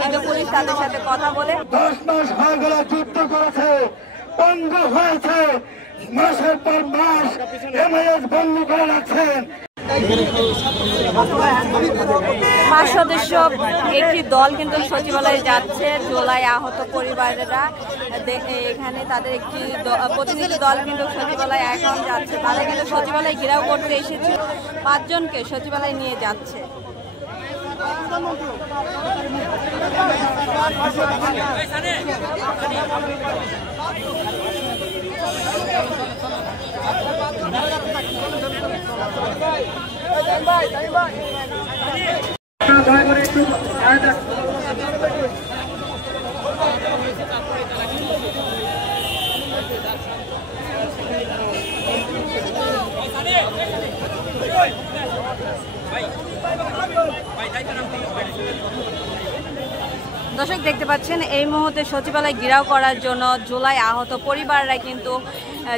কিন্তু পুলিশ তাদের সাথে কথা বলে 10 মাস হয়ে গেল যুদ্ধ করেছে, বন্ধ হয়েছে, মাসের পর মাস এমএস বন্ধ করে রাখছেন। 5 সদস্য একটি দল কিন্তু সচিবালয়ে যাচ্ছে। জুলাই আহত পরিবারেরা এখানে তাদের একটি প্রতিনিধি দল কিন্তু সচিবালয়ে এখন যাচ্ছে। তারা কিন্তু সচিবালয় ঘেরাও করতে এসেছে, 5 জনকে সচিবালয়ে নিয়ে যাচ্ছে। দর্শক দেখতে পাচ্ছেন এই মুহূর্তে সচিবালয় ঘেরাও করার জন্য জুলাই আহত পরিবাররা কিন্তু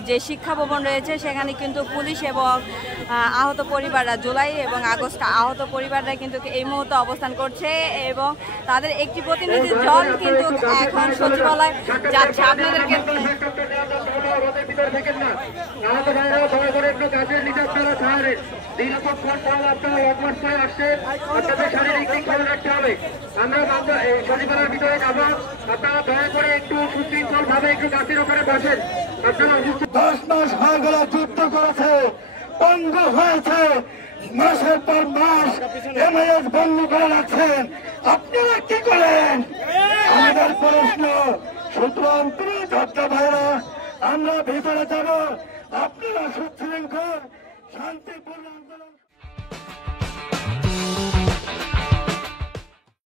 যে শিক্ষা ভবন রয়েছে সেখানে কিন্তু পুলিশ এবং আহত পরিবাররা জুলাই এবং আগস্ট আহত পরিবাররা কিন্তু এই মুহূর্তে অবস্থান করছে এবং তাদের একটি প্রতিনিধি দল কিন্তু এখন সচিবালয় যাচ্ছে। আপনাদেরকে সচিবালয়ের ভিতরে যাবো, আপনারা দয়া করে একটু সুশৃঙ্খল ভাবে একটু গাছের ওখানে বসেন। আপনারা 10 মাস হয়ে গেল যুদ্ধ করেছে, বন্ধ হয়েছে, মাসের পর মাস এমএস বন্ধ করে রাখছেন। আপনারা কি করেন? আমাদের প্রশ্ন। সুতরাং যোদ্ধা ভাইরা, আমরা ভিতরে যাব, আপনারা সুশৃঙ্খল শান্তিপূর্ণ আন্দোলন